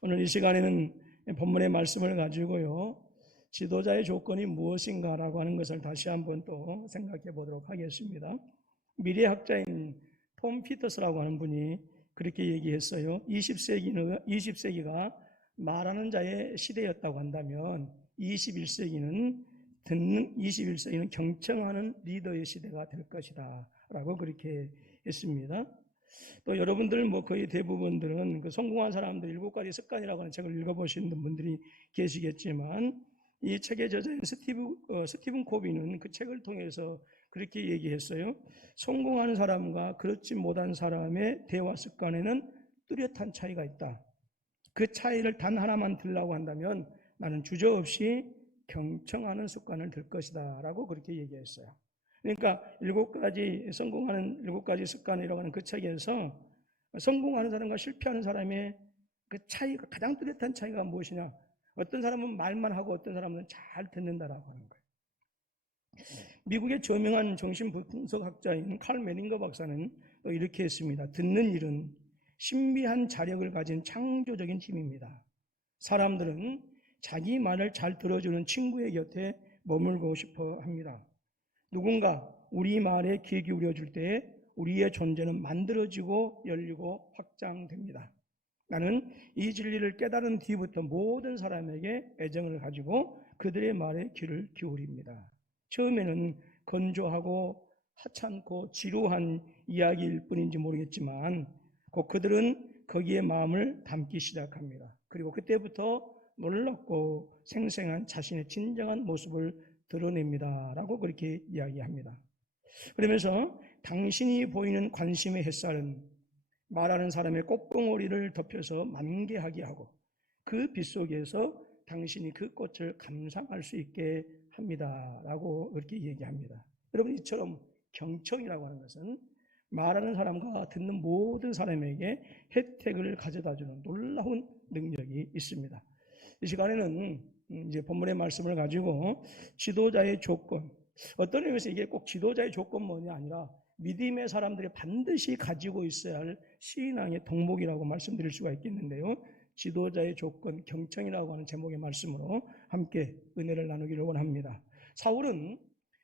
오늘 이 시간에는 본문의 말씀을 가지고요, 지도자의 조건이 무엇인가라고 하는 것을 다시 한번 또 생각해 보도록 하겠습니다. 미래학자인 톰 피터스라고 하는 분이 그렇게 얘기했어요. 20세기가 말하는 자의 시대였다고 한다면 21세기는 경청하는 리더의 시대가 될 것이다 라고 그렇게 했습니다. 또 여러분들 거의 대부분들은 그 성공한 사람들 7가지 습관이라고 하는 책을 읽어보신 분들이 계시겠지만, 이 책의 저자인 스티븐 코비는 그 책을 통해서 그렇게 얘기했어요. 성공하는 사람과 그렇지 못한 사람의 대화 습관에는 뚜렷한 차이가 있다. 그 차이를 단 하나만 들라고 한다면 나는 주저없이 경청하는 습관을 들 것이다 라고 그렇게 얘기했어요. 그러니까 7가지 습관이라고 하는 그 책에서 성공하는 사람과 실패하는 사람의 그 차이가, 가장 뚜렷한 차이가 무엇이냐? 어떤 사람은 말만 하고 어떤 사람은 잘 듣는다라고 하는 거예요. 미국의 저명한 정신분석학자인 칼 메닝거 박사는 또 이렇게 했습니다. 듣는 일은 신비한 자력을 가진 창조적인 힘입니다. 사람들은 자기 말을 잘 들어주는 친구의 곁에 머물고 싶어 합니다. 누군가 우리 말에 귀 기울여 줄 때에 우리의 존재는 만들어지고 열리고 확장됩니다. 나는 이 진리를 깨달은 뒤부터 모든 사람에게 애정을 가지고 그들의 말에 귀를 기울입니다. 처음에는 건조하고 하찮고 지루한 이야기일 뿐인지 모르겠지만 곧 그들은 거기에 마음을 담기 시작합니다. 그리고 그때부터 놀랍고 생생한 자신의 진정한 모습을 드러냅니다 라고 그렇게 이야기합니다. 그러면서 당신이 보이는 관심의 햇살은 말하는 사람의 꽃봉오리를 덮여서 만개하게 하고 그 빛 속에서 당신이 그 꽃을 감상할 수 있게 합니다 라고 그렇게 얘기합니다. 여러분, 이처럼 경청이라고 하는 것은 말하는 사람과 듣는 모든 사람에게 혜택을 가져다주는 놀라운 능력이 있습니다. 이 시간에는 이제 본문의 말씀을 가지고 지도자의 조건, 어떤 의미에서 이게 꼭 지도자의 조건만이 아니라 믿음의 사람들이 반드시 가지고 있어야 할 신앙의 덕목이라고 말씀드릴 수가 있겠는데요. 지도자의 조건, 경청이라고 하는 제목의 말씀으로 함께 은혜를 나누기를 원합니다. 사울은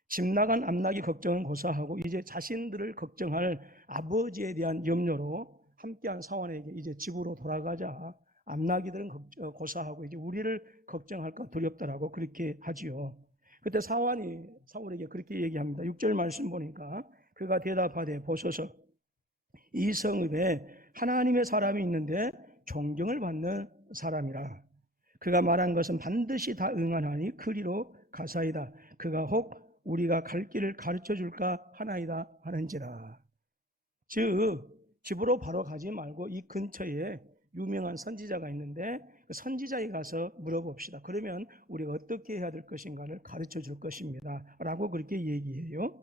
집 나간 암나기 걱정은 고사하고 이제 자신들을 걱정할 아버지에 대한 염려로 함께한 사원에게 이제 집으로 돌아가자 암나기들은 고사하고 이제 우리를 걱정할까 두렵다라고 그렇게 하지요. 그때 사원이 사울에게 그렇게 얘기합니다. 6절 말씀 보니까 그가 대답하되 보소서, 이 성읍에 하나님의 사람이 있는데 존경을 받는 사람이라. 그가 말한 것은 반드시 다 응하나니 그리로 가사이다. 그가 혹 우리가 갈 길을 가르쳐 줄까 하나이다 하는지라. 즉 집으로 바로 가지 말고 이 근처에 유명한 선지자가 있는데 그 선지자에 가서 물어봅시다. 그러면 우리가 어떻게 해야 될 것인가를 가르쳐 줄 것입니다 라고 그렇게 얘기해요.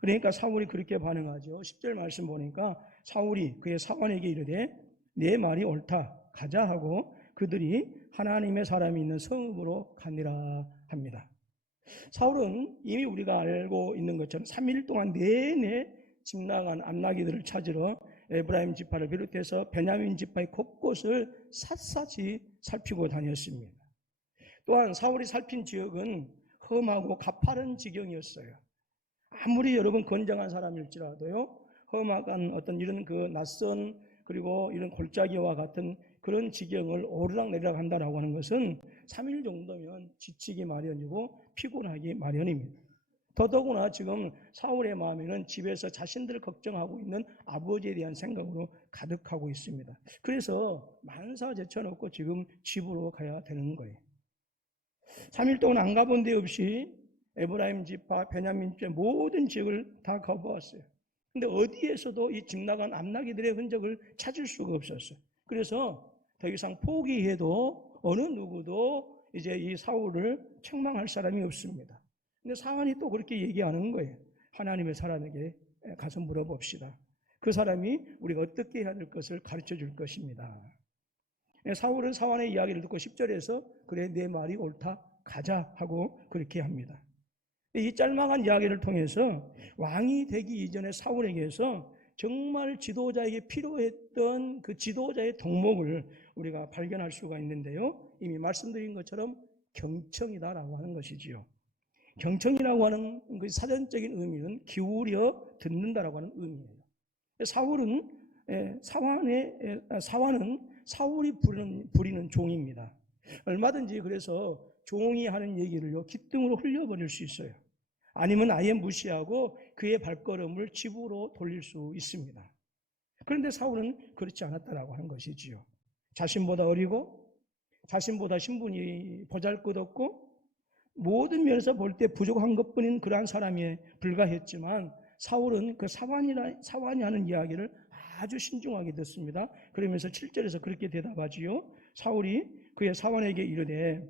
그러니까 사울이 그렇게 반응하죠. 10절 말씀 보니까 사울이 그의 사원에게 이르되 내 말이 옳다, 가자 하고 그들이 하나님의 사람이 있는 성읍으로 가니라 합니다. 사울은 이미 우리가 알고 있는 것처럼 3일 동안 내내 집 나간 암나기들을 찾으러 에브라임 지파를 비롯해서 베냐민 지파의 곳곳을 샅샅이 살피고 다녔습니다. 또한 사울이 살핀 지역은 험하고 가파른 지경이었어요. 아무리 여러분 건장한 사람일지라도요, 험한 어떤 이런 그 낯선 그리고 이런 골짜기와 같은 그런 지경을 오르락내리락 한다라고 하는 것은 3일 정도면 지치기 마련이고 피곤하기 마련입니다. 더더구나 지금 사울의 마음에는 집에서 자신들을 걱정하고 있는 아버지에 대한 생각으로 가득하고 있습니다. 그래서 만사 제쳐놓고 지금 집으로 가야 되는 거예요. 3일 동안 안 가본 데 없이 에브라임 지파, 베냐민 지파 모든 지역을 다 가보았어요. 근데 어디에서도 이 집 나간 암나기들의 흔적을 찾을 수가 없었어요. 그래서 더 이상 포기해도 어느 누구도 이제 이 사울을 책망할 사람이 없습니다. 근데 사안이 또 그렇게 얘기하는 거예요. 하나님의 사람에게 가서 물어봅시다. 그 사람이 우리가 어떻게 해야 될 것을 가르쳐 줄 것입니다. 사울은 사환의 이야기를 듣고 10절에서 그래 내 말이 옳다 가자 하고 그렇게 합니다. 이 짤막한 이야기를 통해서 왕이 되기 이전에 사울에게서 정말 지도자에게 필요했던 그 지도자의 덕목을 우리가 발견할 수가 있는데요. 이미 말씀드린 것처럼 경청이다라고 하는 것이지요. 경청이라고 하는 그 사전적인 의미는 기울여 듣는다라고 하는 의미예요. 사울은 사환은 사울이 부리는 종입니다. 얼마든지 그래서 종이 하는 얘기를요 기등으로 흘려버릴 수 있어요. 아니면 아예 무시하고 그의 발걸음을 집으로 돌릴 수 있습니다. 그런데 사울은 그렇지 않았다라고 하는 것이지요. 자신보다 어리고 자신보다 신분이 보잘것없고 모든 면에서 볼 때 부족한 것뿐인 그러한 사람에 불과했지만 사울은 그 사환이 하는 이야기를 아주 신중하게 듣습니다. 그러면서 7절에서 그렇게 대답하지요. 사울이 그의 사환에게 이르되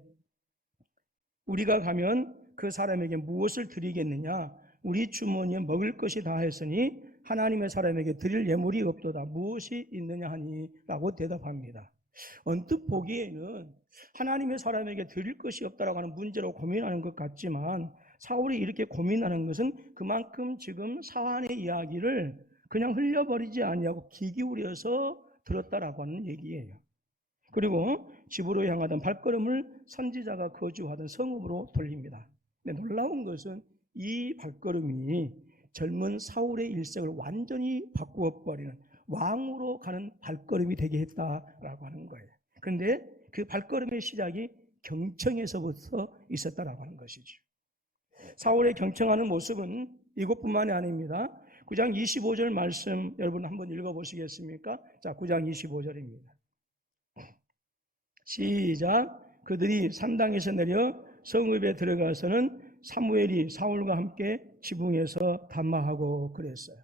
우리가 가면 그 사람에게 무엇을 드리겠느냐? 우리 주머니에 먹을 것이 다했으니 하나님의 사람에게 드릴 예물이 없도다. 무엇이 있느냐 하니? 라고 대답합니다. 언뜻 보기에는 하나님의 사람에게 드릴 것이 없다라고 하는 문제로 고민하는 것 같지만 사울이 이렇게 고민하는 것은 그만큼 지금 사환의 이야기를 그냥 흘려버리지 아니하고 귀 기울여서 들었다라고 하는 얘기예요. 그리고 집으로 향하던 발걸음을 선지자가 거주하던 성읍으로 돌립니다. 근데 놀라운 것은 이 발걸음이 젊은 사울의 일생을 완전히 바꾸어 버리는 왕으로 가는 발걸음이 되게 했다라고 하는 거예요. 그런데 그 발걸음의 시작이 경청에서부터 있었다라고 하는 것이죠. 사울의 경청하는 모습은 이것뿐만이 아닙니다. 9장 25절 말씀 여러분 한번 읽어보시겠습니까? 자, 9장 25절입니다. 시작. 그들이 산당에서 내려 성읍에 들어가서는 사무엘이 사울과 함께 지붕에서 담마하고 그랬어요.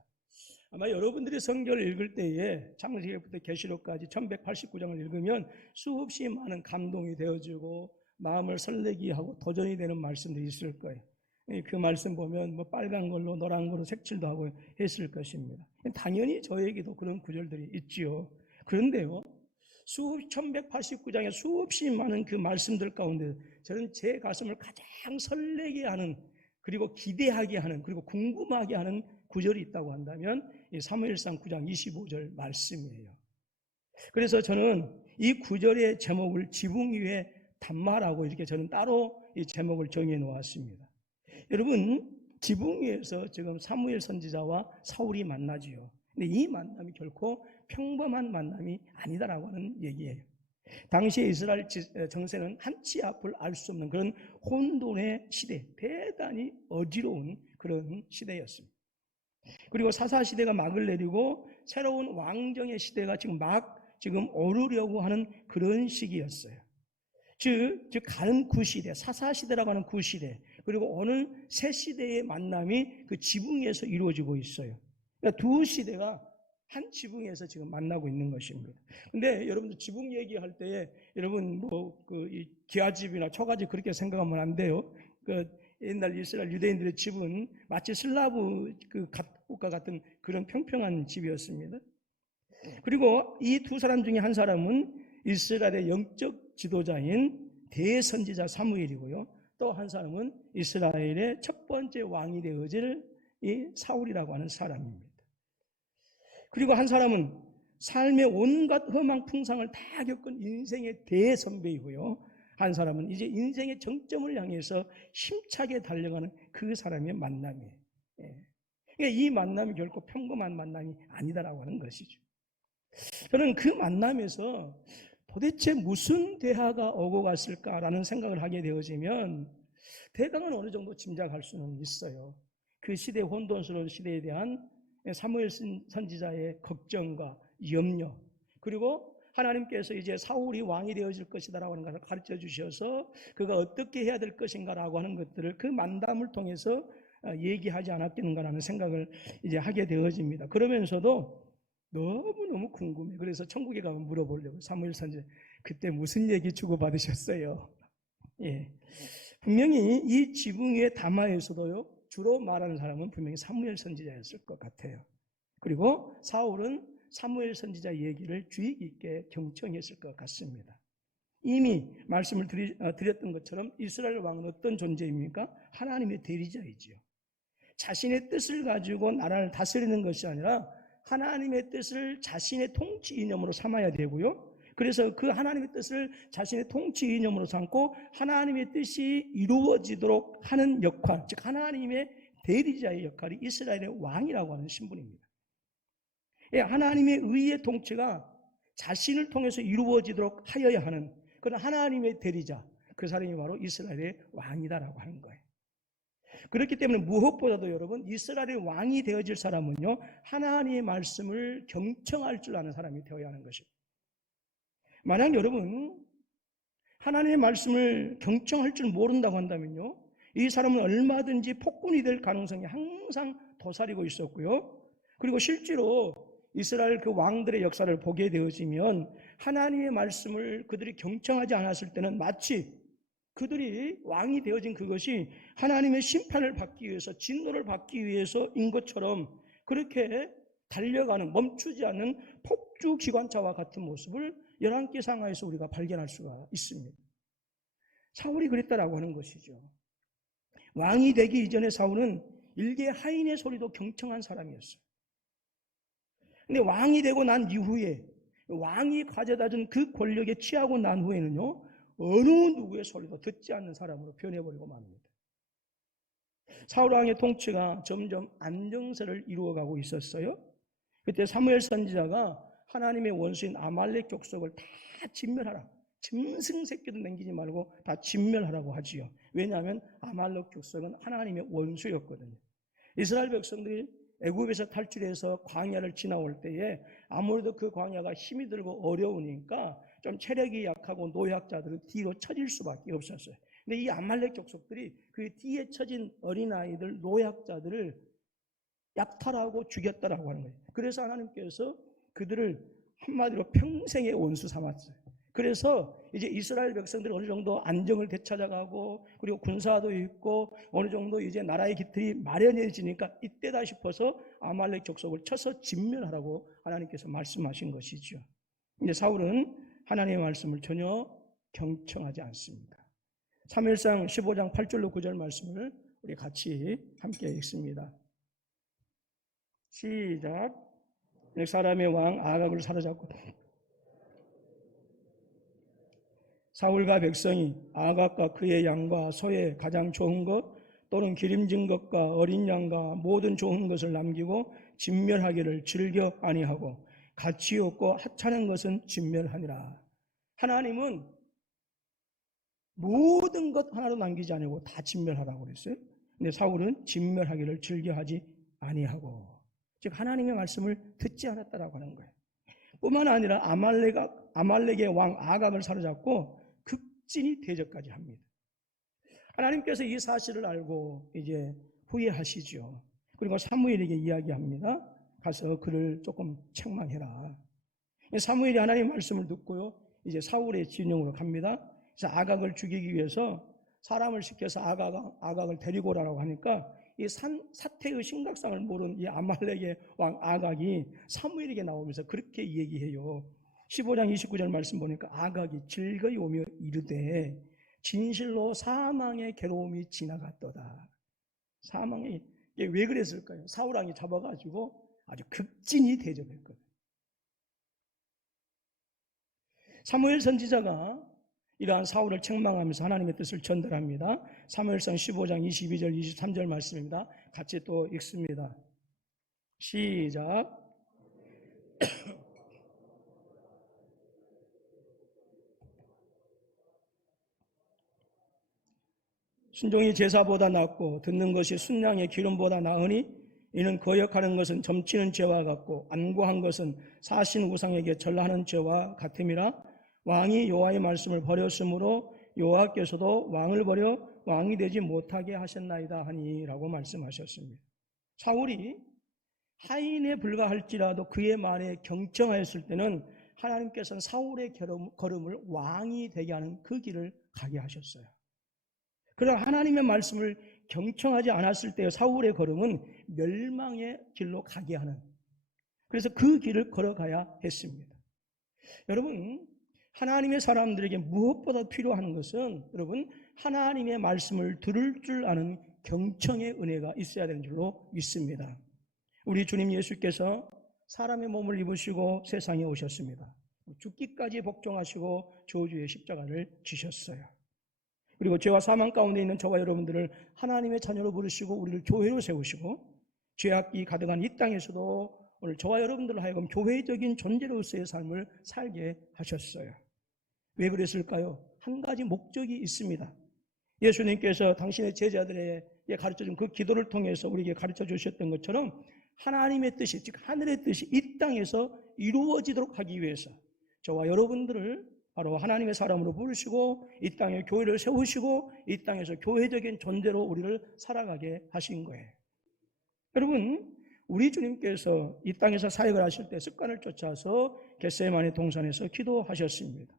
아마 여러분들이 성경을 읽을 때에 창세기부터 계시록까지 1189장을 읽으면 수없이 많은 감동이 되어지고 마음을 설레게 하고 도전이 되는 말씀들이 있을 거예요. 그 말씀 보면 뭐 빨간 걸로 노란 걸로 색칠도 하고 했을 것입니다. 당연히 저에게도 그런 구절들이 있지요. 그런데요, 1189장의 수없이 많은 그 말씀들 가운데 저는 제 가슴을 가장 설레게 하는, 그리고 기대하게 하는, 그리고 궁금하게 하는 구절이 있다고 한다면 사무엘상 9장 25절 말씀이에요. 그래서 저는 이 구절의 제목을 지붕 위에 담마라고 이렇게 저는 따로 이 제목을 정해 놓았습니다. 여러분, 지붕 위에서 지금 사무엘 선지자와 사울이 만나지요. 근데 이 만남이 결코 평범한 만남이 아니다라고 하는 얘기예요. 당시의 이스라엘 정세는 한치 앞을 알 수 없는 그런 혼돈의 시대, 대단히 어지러운 그런 시대였습니다. 그리고 사사시대가 막을 내리고 새로운 왕정의 시대가 지금 오르려고 하는 그런 시기였어요. 즉 가는 구시대, 사사시대라고 하는 구시대, 그리고 오늘 새 시대의 만남이 그 지붕에서 이루어지고 있어요. 그러니까 두 시대가 한 지붕에서 지금 만나고 있는 것입니다. 근데 여러분들 지붕 얘기할 때에 여러분 이 기아집이나 초가집 그렇게 생각하면 안 돼요. 옛날 이스라엘 유대인들의 집은 마치 슬라브 국가 같은 그런 평평한 집이었습니다. 그리고 이 두 사람 중에 한 사람은 이스라엘의 영적 지도자인 대선지자 사무엘이고요. 또 한 사람은 이스라엘의 첫 번째 왕이 되어질 이 사울이라고 하는 사람입니다. 그리고 한 사람은 삶의 온갖 험한 풍상을 다 겪은 인생의 대선배이고요. 한 사람은 이제 인생의 정점을 향해서 힘차게 달려가는 그 사람의 만남이에요. 그러니까 이 만남이 결코 평범한 만남이 아니다라고 하는 것이죠. 저는 그 만남에서 도대체 무슨 대화가 오고 갔을까라는 생각을 하게 되어지면 대강은 어느 정도 짐작할 수는 있어요. 그 시대 혼돈스러운 시대에 대한 사무엘 선지자의 걱정과 염려, 그리고 하나님께서 이제 사울이 왕이 되어질 것이다라고 하는 것을 가르쳐 주셔서 그가 어떻게 해야 될 것인가라고 하는 것들을 그 만담을 통해서 얘기하지 않았겠는가라는 생각을 이제 하게 되어집니다. 그러면서도 너무너무 궁금해. 그래서 천국에 가면 물어보려고. 사무엘 선지자 그때 무슨 얘기 주고받으셨어요? 예. 분명히 이 지붕 위의 담화에서도요, 주로 말하는 사람은 분명히 사무엘 선지자였을 것 같아요. 그리고 사울은 사무엘 선지자 얘기를 주의 깊게 경청했을 것 같습니다. 이미 말씀을 드렸던 것처럼 이스라엘 왕은 어떤 존재입니까? 하나님의 대리자이지요. 자신의 뜻을 가지고 나라를 다스리는 것이 아니라 하나님의 뜻을 자신의 통치 이념으로 삼아야 되고요. 그래서 그 하나님의 뜻을 자신의 통치 이념으로 삼고 하나님의 뜻이 이루어지도록 하는 역할, 즉 하나님의 대리자의 역할이 이스라엘의 왕이라고 하는 신분입니다. 하나님의 의의 통치가 자신을 통해서 이루어지도록 하여야 하는 그런 하나님의 대리자, 그 사람이 바로 이스라엘의 왕이다라고 하는 거예요. 그렇기 때문에 무엇보다도 여러분, 이스라엘의 왕이 되어질 사람은요, 하나님의 말씀을 경청할 줄 아는 사람이 되어야 하는 것입니다. 만약 여러분 하나님의 말씀을 경청할 줄 모른다고 한다면요, 이 사람은 얼마든지 폭군이 될 가능성이 항상 도사리고 있었고요. 그리고 실제로 이스라엘 그 왕들의 역사를 보게 되어지면 하나님의 말씀을 그들이 경청하지 않았을 때는 마치 그들이 왕이 되어진 그것이 하나님의 심판을 받기 위해서, 진노를 받기 위해서인 것처럼 그렇게 달려가는, 멈추지 않는 폭주 기관차와 같은 모습을 열왕기상하에서 우리가 발견할 수가 있습니다. 사울이 그랬다라고 하는 것이죠. 왕이 되기 이전에 사울은 일개 하인의 소리도 경청한 사람이었어요. 근데 왕이 되고 난 이후에, 왕이 가져다준 그 권력에 취하고 난 후에는요, 어느 누구의 소리도 듣지 않는 사람으로 변해버리고 맙니다. 사울 왕의 통치가 점점 안정세를 이루어가고 있었어요. 그때 사무엘 선지자가 하나님의 원수인 아말렉 족속을 다 진멸하라, 짐승 새끼도 남기지 말고 다 진멸하라고 하지요. 왜냐하면 아말렉 족속은 하나님의 원수였거든요. 이스라엘 백성들이 애굽에서 탈출해서 광야를 지나올 때에 아무래도 그 광야가 힘이 들고 어려우니까 좀 체력이 약하고 노약자들은 뒤로 처질 수밖에 없었어요. 근데 이 아말렉 족속들이 그 뒤에 처진 어린아이들, 노약자들을 약탈하고 죽였다라고 하는 거예요. 그래서 하나님께서 그들을 한마디로 평생의 원수 삼았어요. 그래서 이제 이스라엘 백성들이 어느 정도 안정을 되찾아가고 그리고 군사도 있고 어느 정도 이제 나라의 기틀이 마련해지니까 이때다 싶어서 아말렉 족속을 쳐서 진멸하라고 하나님께서 말씀하신 것이죠. 근데 사울은 하나님의 말씀을 전혀 경청하지 않습니다. 사무엘상 15장 8절로 9절 말씀을 우리 같이 함께 읽습니다. 시작. 사람의 왕 아각을 사로잡고 사울과 백성이 아각과 그의 양과 소의 가장 좋은 것 또는 기름진 것과 어린 양과 모든 좋은 것을 남기고 진멸하기를 즐겨 아니하고 가치 없고 하찮은 것은 진멸하니라. 하나님은 모든 것 하나도 남기지 않고 다 진멸하라고 그랬어요. 근데 사울은 진멸하기를 즐겨하지 아니하고, 즉 하나님의 말씀을 듣지 않았다라고 하는 거예요. 뿐만 아니라 아말렉의 왕 아각을 사로잡고 극진히 대적까지 합니다. 하나님께서 이 사실을 알고 이제 후회하시죠. 그리고 사무엘에게 이야기합니다. 가서 그를 조금 책망해라. 사무엘이 하나님의 말씀을 듣고요, 이제 사울의 진영으로 갑니다. 그래서 아각을 죽이기 위해서 사람을 시켜서 아각을 데리고 오라고 하니까 이 사태의 심각성을 모르는 이 아말렉의 왕 아각이 사무엘에게 나오면서 그렇게 얘기해요. 15장 29절 말씀 보니까 아각이 즐거이 오며 이르되 진실로 사망의 괴로움이 지나갔도다. 사망이 왜 그랬을까요? 사울 왕이 잡아가지고 아주 극진히 대접했거든요. 사무엘 선지자가 이러한 사울을 책망하면서 하나님의 뜻을 전달합니다. 사무엘상 15장 22절 23절 말씀입니다. 같이 또 읽습니다. 시작. 순종이 제사보다 낫고 듣는 것이 순양의 기름보다 나으니 이는 거역하는 것은 점치는 죄와 같고 안고한 것은 사신 우상에게 절하는 죄와 같음이라. 왕이 여호와의 말씀을 버렸으므로 여호와께서도 왕을 버려 왕이 되지 못하게 하셨나이다 하니라고 말씀하셨습니다. 사울이 하인에 불과할지라도 그의 말에 경청하였을 때는 하나님께서는 사울의 걸음을 왕이 되게 하는 그 길을 가게 하셨어요. 그러나 하나님의 말씀을 경청하지 않았을 때 사울의 걸음은 멸망의 길로 가게 하는, 그래서 그 길을 걸어가야 했습니다. 여러분, 하나님의 사람들에게 무엇보다 필요한 것은 여러분 하나님의 말씀을 들을 줄 아는 경청의 은혜가 있어야 되는 줄로 믿습니다. 우리 주님 예수께서 사람의 몸을 입으시고 세상에 오셨습니다. 죽기까지 복종하시고 저주의 십자가를 지셨어요. 그리고 죄와 사망 가운데 있는 저와 여러분들을 하나님의 자녀로 부르시고 우리를 교회로 세우시고 죄악이 가득한 이 땅에서도 오늘 저와 여러분들을 하여금 교회적인 존재로서의 삶을 살게 하셨어요. 왜 그랬을까요? 한 가지 목적이 있습니다. 예수님께서 당신의 제자들에게 가르쳐준 그 기도를 통해서 우리에게 가르쳐 주셨던 것처럼 하나님의 뜻이, 즉 하늘의 뜻이 이 땅에서 이루어지도록 하기 위해서 저와 여러분들을 바로 하나님의 사람으로 부르시고 이 땅에 교회를 세우시고 이 땅에서 교회적인 존재로 우리를 살아가게 하신 거예요. 여러분, 우리 주님께서 이 땅에서 사역을 하실 때 습관을 쫓아서 겟세마네 동산에서 기도하셨습니다.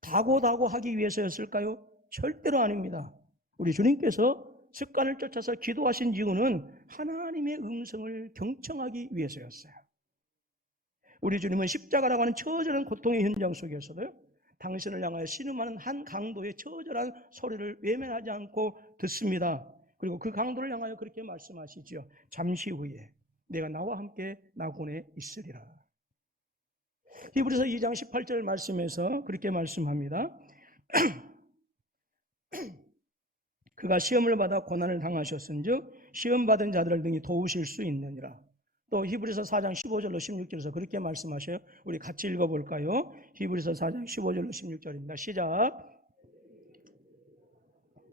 다고다고 하기 위해서였을까요? 절대로 아닙니다. 우리 주님께서 습관을 쫓아서 기도하신 이유는 하나님의 음성을 경청하기 위해서였어요. 우리 주님은 십자가라고 하는 처절한 고통의 현장 속에서도요, 당신을 향하여 신음하는 한 강도의 처절한 소리를 외면하지 않고 듣습니다. 그리고 그 강도를 향하여 그렇게 말씀하시죠. 잠시 후에 내가 나와 함께 낙원에 있으리라. 히브리서 2장 18절 말씀에서 그렇게 말씀합니다. 그가 시험을 받아 고난을 당하셨은즉 시험받은 자들을 능히 도우실 수 있느니라. 또 히브리서 4장 15절로 16절에서 그렇게 말씀하셔요. 우리 같이 읽어볼까요? 히브리서 4장 15절로 16절입니다. 시작.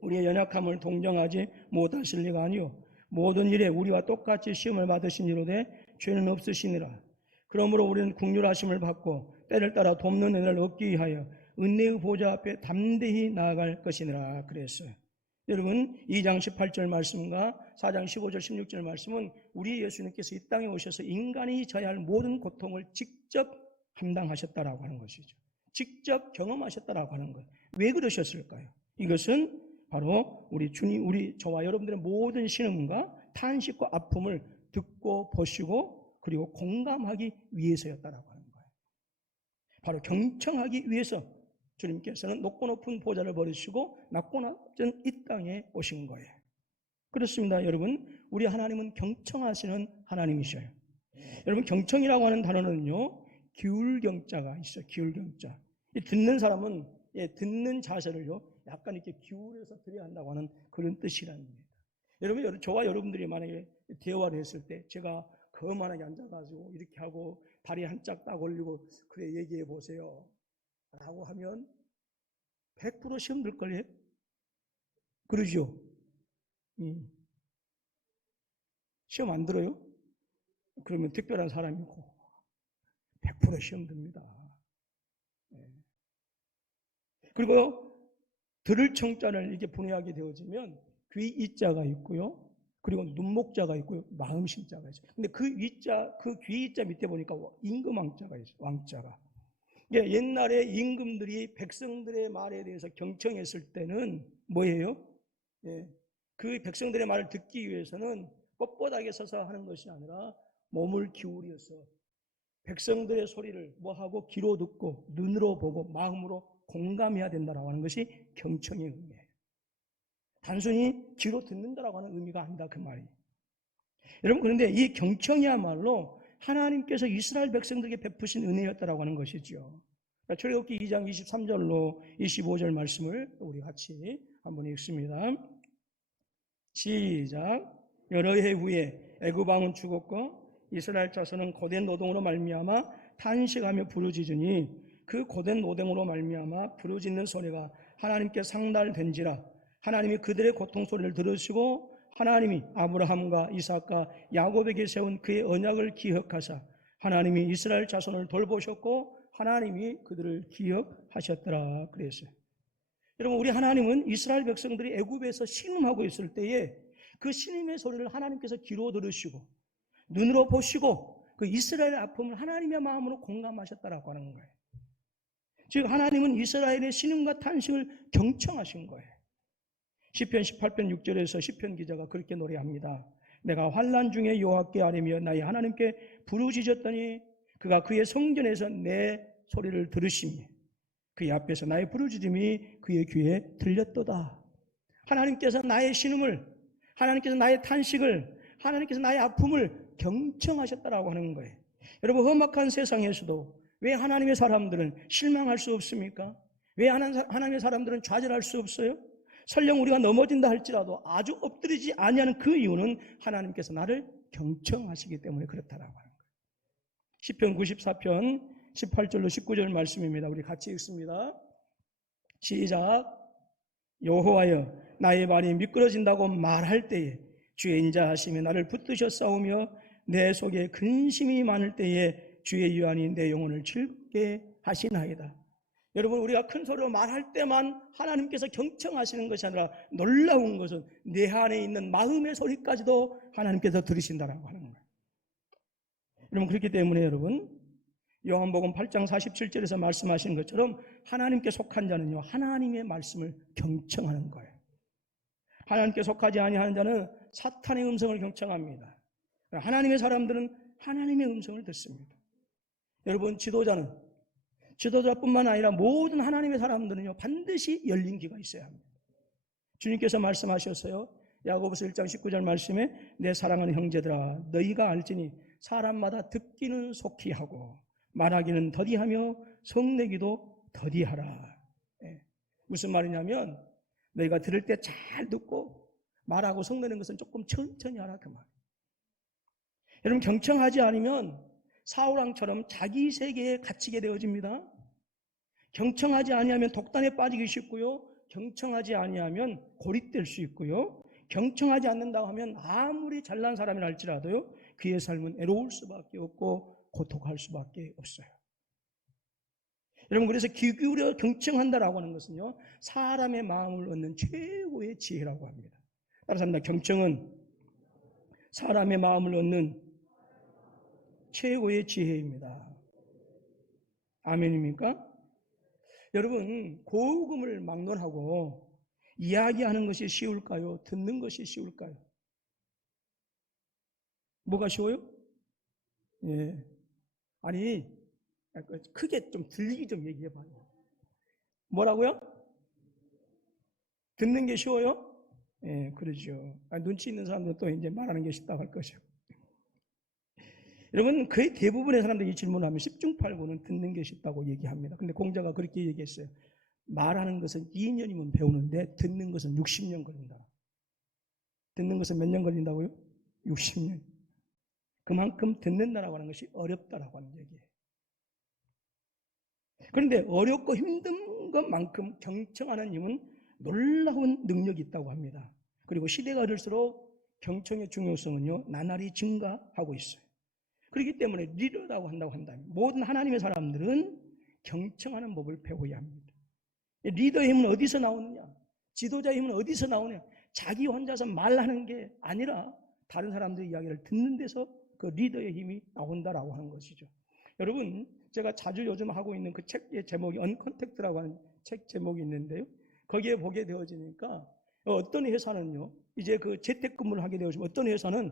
우리의 연약함을 동정하지 못하실 리가 아니요 모든 일에 우리와 똑같이 시험을 받으신 이로되 죄는 없으시니라. 그러므로 우리는 긍휼하심을 받고 때를 따라 돕는 은혜를 얻기 위하여 은혜의 보좌 앞에 담대히 나아갈 것이니라 그랬어요. 여러분, 2장 18절 말씀과 4장 15절 16절 말씀은 우리 예수님께서 이 땅에 오셔서 인간이 져야 할 모든 고통을 직접 감당하셨다라고 하는 것이죠. 직접 경험하셨다라고 하는 거예요. 왜 그러셨을까요? 이것은 바로 우리 주님, 우리 저와 여러분들의 모든 신음과 탄식과 아픔을 듣고 보시고 그리고 공감하기 위해서였다라고 하는 거예요. 바로 경청하기 위해서 주님께서는 높고 높은 보좌를 버리시고 낮고 낮은 이 땅에 오신 거예요. 그렇습니다. 여러분, 우리 하나님은 경청하시는 하나님이셔요. 여러분, 경청이라고 하는 단어는요, 기울경자가 있어요. 기울경자. 듣는 사람은 듣는 자세를요 약간 이렇게 기울여서 드려야 한다고 하는 그런 뜻이랍니다. 여러분, 저와 여러분들이 만약에 대화를 했을 때 제가 거만하게 앉아가지고 이렇게 하고 다리 한짝 딱 올리고 그래 얘기해 보세요 라고 하면 100% 시험 들걸요? 그러죠? 시험 안 들어요? 그러면 특별한 사람이고 100% 시험 듭니다. 그리고 들을 청자를 이렇게 분해하게 되어지면 귀 이자가 있고요. 그리고 눈목자가 있고요. 마음심자가 있어요. 근데 그 위자, 그 귀 이자 밑에 보니까 임금왕자가 있어요. 왕자가. 옛날에 임금들이 백성들의 말에 대해서 경청했을 때는 뭐예요? 그 백성들의 말을 듣기 위해서는 뻣뻣하게 서서 하는 것이 아니라 몸을 기울여서 백성들의 소리를 뭐하고 귀로 듣고 눈으로 보고 마음으로 공감해야 된다라고 하는 것이 경청의 의미예요. 단순히 귀로 듣는다라고 하는 의미가 아니다 그 말이에요. 여러분, 그런데 이 경청이야말로 하나님께서 이스라엘 백성들에게 베푸신 은혜였다라고 하는 것이죠. 출애굽기 2장 23절로 25절 말씀을 우리 같이 한번 읽습니다. 시작. 여러 해 후에 애굽 왕은 죽었고 이스라엘 자손은 고된 노동으로 말미암아 탄식하며 부르짖으니 그 고된 노동으로 말미암아 부르짖는 소리가 하나님께 상달된지라. 하나님이 그들의 고통 소리를 들으시고 하나님이 아브라함과 이삭과 야곱에게 세운 그의 언약을 기억하사 하나님이 이스라엘 자손을 돌보셨고 하나님이 그들을 기억하셨더라 그랬어요. 여러분, 우리 하나님은 이스라엘 백성들이 애굽에서 신음하고 있을 때에 그 신음의 소리를 하나님께서 귀로 들으시고 눈으로 보시고 그 이스라엘의 아픔을 하나님의 마음으로 공감하셨다라고 하는 거예요. 즉 하나님은 이스라엘의 신음과 탄식을 경청하신 거예요. 시편 18편 6절에서 시편 기자가 그렇게 노래합니다. 내가 환난 중에 여호와께 아뢰며 나의 하나님께 부르짖었더니 그가 그의 성전에서 내 소리를 들으시며 그의 앞에서 나의 부르짖음이 그의 귀에 들렸도다. 하나님께서 나의 신음을, 하나님께서 나의 탄식을, 하나님께서 나의 아픔을 경청하셨다라고 하는 거예요. 여러분, 험악한 세상에서도 왜 하나님의 사람들은 실망할 수 없습니까? 왜 하나님의 사람들은 좌절할 수 없어요? 설령 우리가 넘어진다 할지라도 아주 엎드리지 아니하는 그 이유는 하나님께서 나를 경청하시기 때문에 그렇다라고 하는 거예요. 시편 94편 18절로 19절 말씀입니다. 우리 같이 읽습니다. 시작. 여호와여, 나의 발이 미끄러진다고 말할 때에 주의 인자하심이 나를 붙드셨사오며 내 속에 근심이 많을 때에 주의 유한이 내 영혼을 즐겁게 하시나이다. 여러분, 우리가 큰 소리로 말할 때만 하나님께서 경청하시는 것이 아니라 놀라운 것은 내 안에 있는 마음의 소리까지도 하나님께서 들으신다라고 하는 거예요. 여러분, 그렇기 때문에 여러분, 요한복음 8장 47절에서 말씀하시는 것처럼 하나님께 속한 자는요, 하나님의 말씀을 경청하는 거예요. 하나님께 속하지 아니하는 자는 사탄의 음성을 경청합니다. 하나님의 사람들은 하나님의 음성을 듣습니다. 여러분, 지도자뿐만 아니라 모든 하나님의 사람들은요, 반드시 열린 귀가 있어야 합니다. 주님께서 말씀하셨어요. 야고보서 1장 19절 말씀에 내 사랑하는 형제들아, 너희가 알지니 사람마다 듣기는 속히 하고 말하기는 더디하며 성내기도 더디하라. 무슨 말이냐면 너희가 들을 때 잘 듣고 말하고 성내는 것은 조금 천천히 하라, 그 말. 여러분, 경청하지 않으면 사울왕처럼 자기 세계에 갇히게 되어집니다. 경청하지 아니하면 독단에 빠지기 쉽고요. 경청하지 아니하면 고립될 수 있고요. 경청하지 않는다고 하면 아무리 잘난 사람이라 할지라도요, 그의 삶은 애로울 수밖에 없고 고통할 수밖에 없어요. 여러분, 그래서 귀 기울여 경청한다라고 하는 것은요, 사람의 마음을 얻는 최고의 지혜라고 합니다. 따라서 합니다. 경청은 사람의 마음을 얻는 최고의 지혜입니다. 아멘입니까? 여러분, 고음을 막론하고 이야기하는 것이 쉬울까요? 듣는 것이 쉬울까요? 뭐가 쉬워요? 예. 아니, 크게 좀 들리기 좀 얘기해 봐요. 뭐라고요? 듣는 게 쉬워요? 예, 그러죠. 눈치 있는 사람들은 또 이제 말하는 게 쉽다고 할 것이요. 여러분, 거의 대부분의 사람들이 이 질문을 하면 10중 8구는 듣는 게 쉽다고 얘기합니다. 근데 공자가 그렇게 얘기했어요. 말하는 것은 2년이면 배우는데 듣는 것은 60년 걸린다. 듣는 것은 몇 년 걸린다고요? 60년. 그만큼 듣는다라고 하는 것이 어렵다라고 하는 얘기예요. 그런데 어렵고 힘든 것만큼 경청하는 힘은 놀라운 능력이 있다고 합니다. 그리고 시대가 흐를수록 경청의 중요성은요, 나날이 증가하고 있어요. 그렇기 때문에 리더라고 한다고 한다면 모든 하나님의 사람들은 경청하는 법을 배워야 합니다. 리더의 힘은 어디서 나오느냐? 지도자의 힘은 어디서 나오느냐? 자기 혼자서 말하는 게 아니라 다른 사람들의 이야기를 듣는 데서 그 리더의 힘이 나온다라고 하는 것이죠. 여러분, 제가 자주 요즘 하고 있는 그 책의 제목이 언컨택트라고 하는 책 제목이 있는데요. 거기에 보게 되어지니까 어떤 회사는요, 이제 그 재택근무를 하게 되어지면 어떤 회사는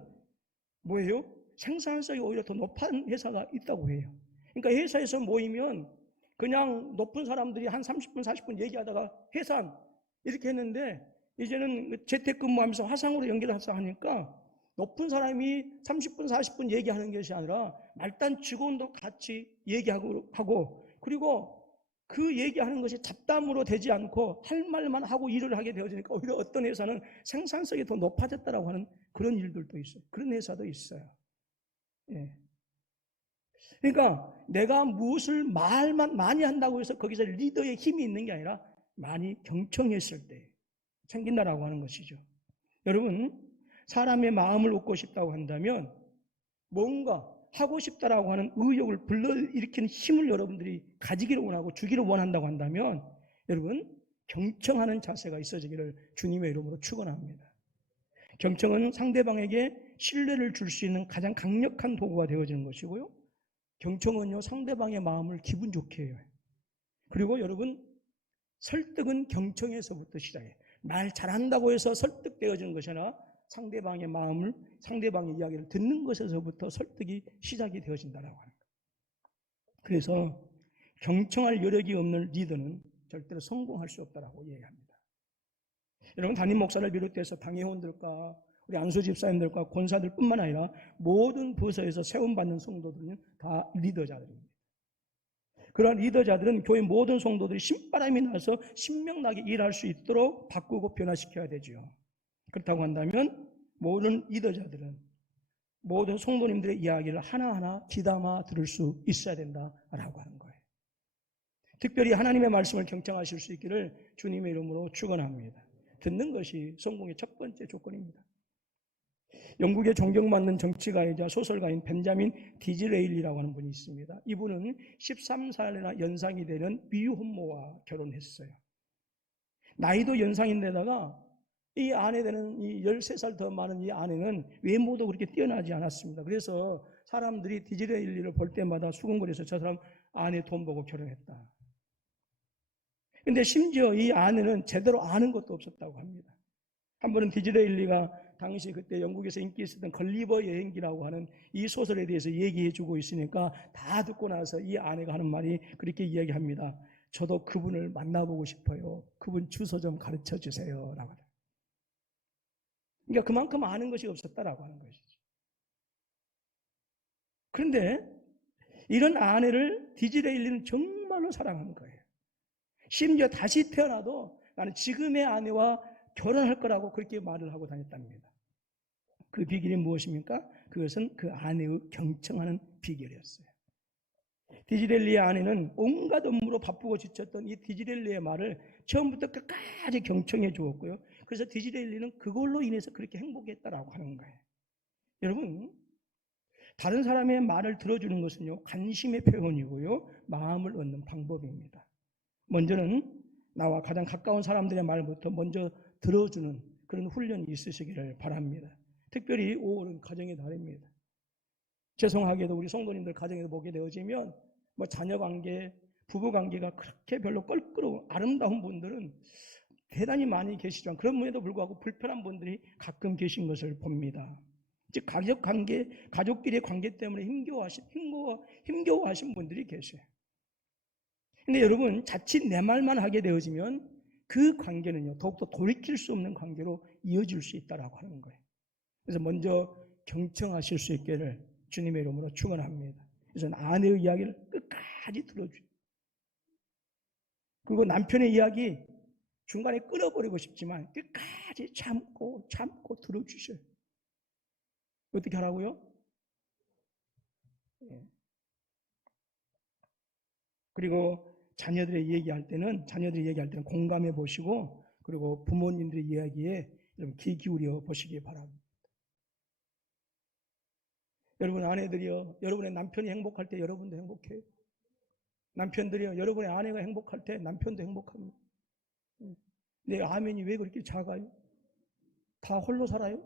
뭐예요? 생산성이 오히려 더 높은 회사가 있다고 해요. 그러니까 회사에서 모이면 그냥 높은 사람들이 한 30분, 40분 얘기하다가 해산 이렇게 했는데 이제는 재택근무하면서 화상으로 연결해서 하니까 높은 사람이 30분, 40분 얘기하는 것이 아니라 말단 직원도 같이 얘기하고 그리고 그 얘기하는 것이 잡담으로 되지 않고 할 말만 하고 일을 하게 되어지니까 오히려 어떤 회사는 생산성이 더 높아졌다라고 하는 그런 일들도 있어요. 그런 회사도 있어요. 예. 그러니까 내가 무엇을 말만 많이 한다고 해서 거기서 리더의 힘이 있는 게 아니라 많이 경청했을 때 생긴다라고 하는 것이죠. 여러분, 사람의 마음을 얻고 싶다고 한다면 뭔가 하고 싶다라고 하는 의욕을 불러일으키는 힘을 여러분들이 가지기를 원하고 주기를 원한다고 한다면 여러분, 경청하는 자세가 있어지기를 주님의 이름으로 축원합니다. 경청은 상대방에게 신뢰를 줄 수 있는 가장 강력한 도구가 되어지는 것이고요. 경청은요, 상대방의 마음을 기분 좋게 해요. 그리고 여러분, 설득은 경청에서부터 시작해요. 말 잘한다고 해서 설득되어지는 것이 아니라 상대방의 마음을, 상대방의 이야기를 듣는 것에서부터 설득이 시작이 되어진다라고 하는 거예요. 그래서 경청할 여력이 없는 리더는 절대로 성공할 수 없다라고 얘기합니다. 여러분, 담임 목사를 비롯해서 당회원들과 우리 안수 집사님들과 권사들뿐만 아니라 모든 부서에서 세움받는 성도들은 다 리더자들입니다. 그러한 리더자들은 교회 모든 성도들이 신바람이 나서 신명나게 일할 수 있도록 바꾸고 변화시켜야 되죠. 그렇다고 한다면 모든 리더자들은 모든 성도님들의 이야기를 하나하나 귀담아 들을 수 있어야 된다라고 하는 거예요. 특별히 하나님의 말씀을 경청하실 수 있기를 주님의 이름으로 축원합니다. 듣는 것이 성공의 첫 번째 조건입니다. 영국의 존경받는 정치가이자 소설가인 벤자민 디즈레일리라고 하는 분이 있습니다. 이분은 13살이나 연상이 되는 미혼모와 결혼했어요. 나이도 연상인데다가 이 아내 되는 이 13살 더 많은 이 아내는 외모도 그렇게 뛰어나지 않았습니다. 그래서 사람들이 디즈레일리를 볼 때마다 수근거려서 저 사람 아내 돈 보고 결혼했다. 근데 심지어 이 아내는 제대로 아는 것도 없었다고 합니다. 한 번은 디즈레일리가 당시 그때 영국에서 인기 있었던 걸리버 여행기라고 하는 이 소설에 대해서 얘기해 주고 있으니까 다 듣고 나서 이 아내가 하는 말이 그렇게 이야기합니다. 저도 그분을 만나보고 싶어요. 그분 주소 좀 가르쳐 주세요. 라고. 그러니까 그만큼 아는 것이 없었다라고 하는 것이죠. 그런데 이런 아내를 디즈레일리는 정말로 사랑하는 거예요. 심지어 다시 태어나도 나는 지금의 아내와 결혼할 거라고 그렇게 말을 하고 다녔답니다. 그 비결이 무엇입니까? 그것은 그 아내의 경청하는 비결이었어요. 디즈렐리의 아내는 온갖 업무로 바쁘고 지쳤던 이 디즈렐리의 말을 처음부터 끝까지 경청해 주었고요. 그래서 디즈렐리는 그걸로 인해서 그렇게 행복했다라고 하는 거예요. 여러분, 다른 사람의 말을 들어주는 것은요, 관심의 표현이고요, 마음을 얻는 방법입니다. 먼저는 나와 가장 가까운 사람들의 말부터 먼저 들어주는 그런 훈련이 있으시기를 바랍니다. 특별히 5월은 가정의 달입니다. 죄송하게도 우리 성도님들 가정에서 보게 되어지면 뭐 자녀관계, 부부관계가 그렇게 별로 껄끄러운 아름다운 분들은 대단히 많이 계시지만 그런 분에도 불구하고 불편한 분들이 가끔 계신 것을 봅니다. 즉 가족끼리의 관계 때문에 힘겨워하신 분들이 계세요. 근데 여러분, 자칫 내 말만 하게 되어지면 그 관계는요, 더욱더 돌이킬 수 없는 관계로 이어질 수 있다라고 하는 거예요. 그래서 먼저 경청하실 수 있기를 주님의 이름으로 축원합니다. 그래서 아내의 이야기를 끝까지 들어줘요. 그리고 남편의 이야기 중간에 끊어버리고 싶지만 끝까지 참고 들어주셔요. 어떻게 하라고요? 그리고 자녀들이 얘기할 때는 공감해 보시고, 그리고 부모님들의 이야기에 귀 기울여 보시기 바랍니다. 여러분 아내들이요, 여러분의 남편이 행복할 때 여러분도 행복해요. 남편들이요, 여러분의 아내가 행복할 때 남편도 행복합니다. 내 아멘이 왜 그렇게 작아요? 다 홀로 살아요?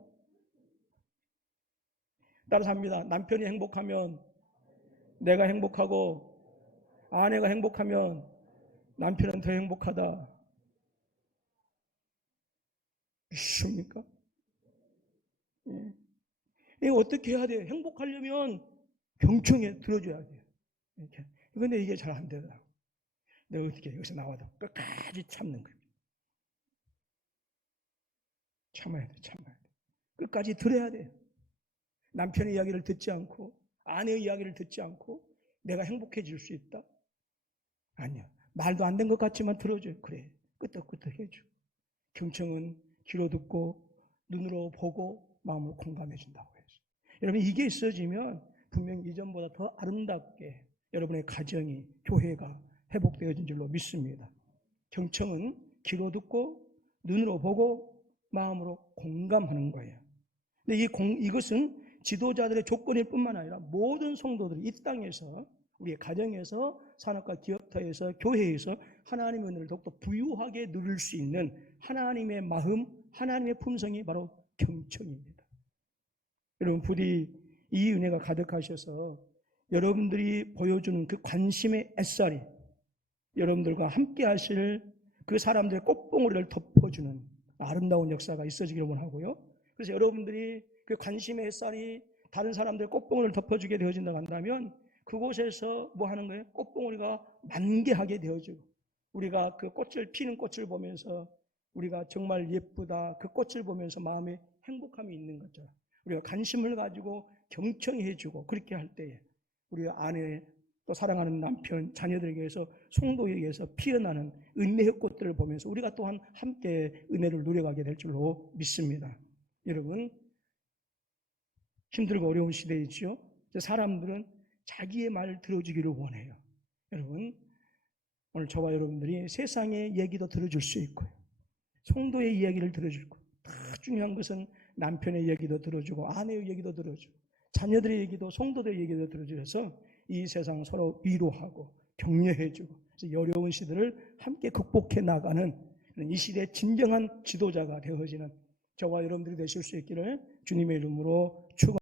따라서 합니다. 남편이 행복하면 내가 행복하고, 아내가 행복하면 남편은 더 행복하다. 믿습니까? 예. 이거 어떻게 해야 돼요? 행복하려면 경청에 들어줘야 돼요. 이렇게. 근데 이게 잘 안 되더라고. 내가 어떻게 여기서 나와도 끝까지 참는 거예요. 참아야 돼. 끝까지 들어야 돼요. 남편의 이야기를 듣지 않고, 아내의 이야기를 듣지 않고, 내가 행복해질 수 있다? 아니야. 말도 안 된 것 같지만 들어줘요. 그래. 끄떡끄떡 해줘. 경청은 귀로 듣고, 눈으로 보고, 마음으로 공감해준다고 해서. 여러분, 이게 있어지면 분명히 이전보다 더 아름답게 여러분의 가정이, 교회가 회복되어진 줄로 믿습니다. 경청은 귀로 듣고, 눈으로 보고, 마음으로 공감하는 거예요. 근데 이것은 지도자들의 조건일 뿐만 아니라 모든 성도들이 이 땅에서, 우리의 가정에서, 산업과 기업터에서, 교회에서 하나님의 은혜를 더욱더 부유하게 누릴 수 있는 하나님의 마음, 하나님의 품성이 바로 경청입니다. 여러분, 부디 이 은혜가 가득하셔서 여러분들이 보여주는 그 관심의 햇살이 여러분들과 함께 하실 그 사람들의 꽃봉오리를 덮어주는 아름다운 역사가 있어지기를 원하고요. 그래서 여러분들이 그 관심의 햇살이 다른 사람들의 꽃봉오리를 덮어주게 되어진다고 한다면 그곳에서 뭐 하는 거예요? 꽃봉오리가 만개하게 되어지고, 우리가 그 꽃을, 피는 꽃을 보면서 우리가 정말 예쁘다, 그 꽃을 보면서 마음에 행복함이 있는 거죠. 우리가 관심을 가지고 경청해주고 그렇게 할 때에 우리 안에 또 사랑하는 남편, 자녀들에게서 성도에게서 피어나는 은혜의 꽃들을 보면서 우리가 또한 함께 은혜를 누려가게 될 줄로 믿습니다. 여러분, 힘들고 어려운 시대이죠. 사람들은 자기의 말을 들어주기를 원해요. 여러분, 오늘 저와 여러분들이 세상의 얘기도 들어줄 수 있고요, 성도의 이야기를 들어줄 거예요. 다 중요한 것은 남편의 얘기도 들어주고 아내의 얘기도 들어주고 자녀들의 얘기도 성도들의 얘기도 들어주셔서 이 세상 서로 위로하고 격려해주고 어려운 시대를 함께 극복해 나가는 이 시대의 진정한 지도자가 되어지는 저와 여러분들이 되실 수 있기를 주님의 이름으로 축원합니다.